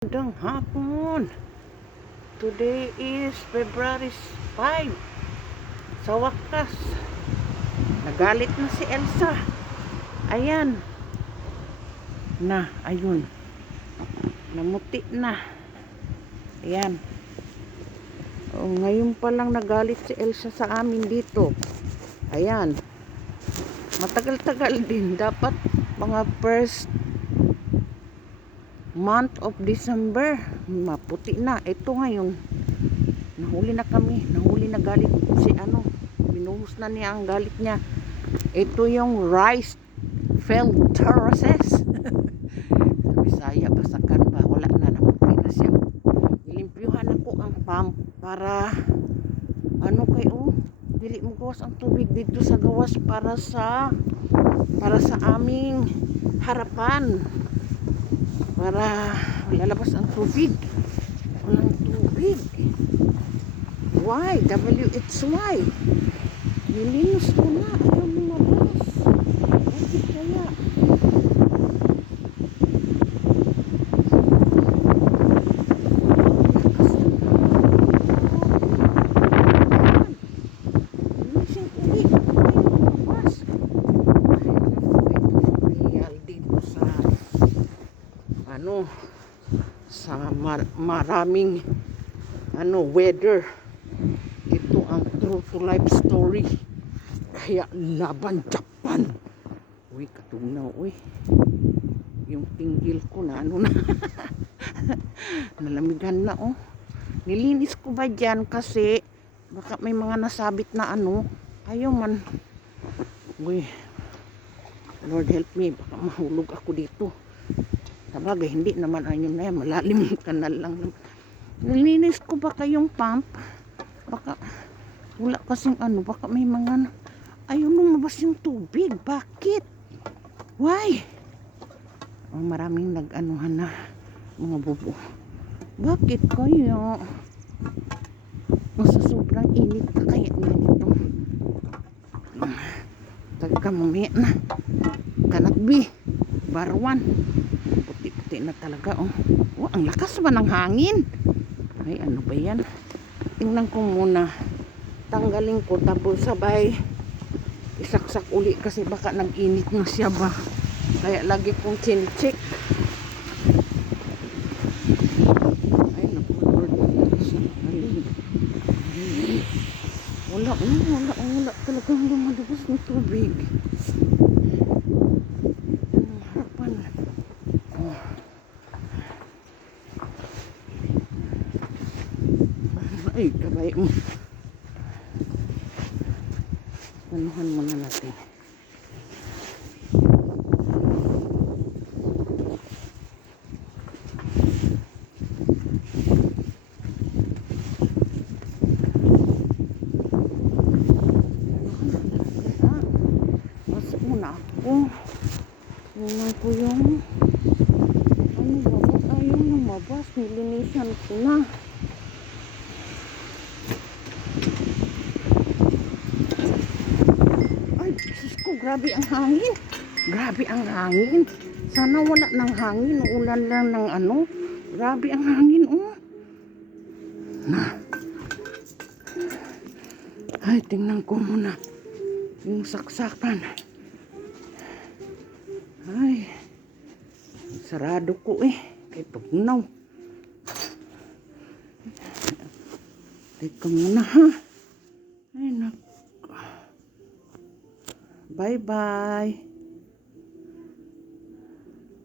Magandang hapon. Today is February 5. Sa wakas, nagalit na si Elsa. Ayan. Na, ayun. Namuti na. Ayan. O, ngayon pa lang nagalit si Elsa sa amin dito. Ayan. Matagal-tagal din. Dapat mga first month of December. Maputi na. Ito ngayon. Nahuli na kami. Nahuli na galit si ano. Binuhos na niya ang galit niya. Ito yung rice fell terraces. Sa Bisaya, basakan ba? Wala na. Naputi na siya. Ilimpyuhan ako ang pump para ano kayo dili mo gawas ang tubig dito sa gawas para sa para sa aming harapan para lalabas ang tubig. Walang tubig. Why? W-H-Y. Nilinis ko na. Ayaw lumabas. Bakit kaya? Lakas ng Nilinis yung tubig. Ayaw lumabas. Ay, naku, ito real dito sa ano sa mar- maraming ano weather. Ito ang true to life story. Kaya laban Japan. Uy katugnaw uy. Yung tinggil ko na ano na. Nalamigan na oh. Nilinis ko ba dyan kasi baka may mga nasabit na ano? Ayaw man. Uy Lord help me baka mahulog ako dito Sabagay, hindi naman ayun na yan. Malalim yung kanal lang. Nilinis ko ba kayong pump? Baka, wala kasing ano, baka may mga, ayun lumabas yung tubig. Bakit? Why? Oh, maraming nag-anuhan na mga bubo. Bakit kaya? Sa sobrang init na kaya ganito. Taga mamaya na. Kanat B. Barwan puti-puti na talaga oh. oh ang lakas ba ng hangin? Ay ano ba yan? Tingnan ko muna. Tanggalin ko tapos sabay isaksak uli kasi baka nag-init na siya ba? Kaya lagi kong chinecheck ay naku Lord Ay, ay. wala oh, wala oh, wala talagang lumalabas ng tubig Anong harapan Ay, kabay mo. Anuhan muna natin. Masok muna. Tingnan ko yung ano ba? Ayaw lumabas? Nilinisan ko na. Ay, Diyos ko, grabe ang hangin. Grabe ang hangin. Sana wala ng hangin. Ulan lang ng ano. Grabe ang hangin, oh. Na. Ay, tingnan ko muna. Yung saksakan. Ay. Sarado ko eh. Kay pagnaw. Teka muna ha. Bye-bye.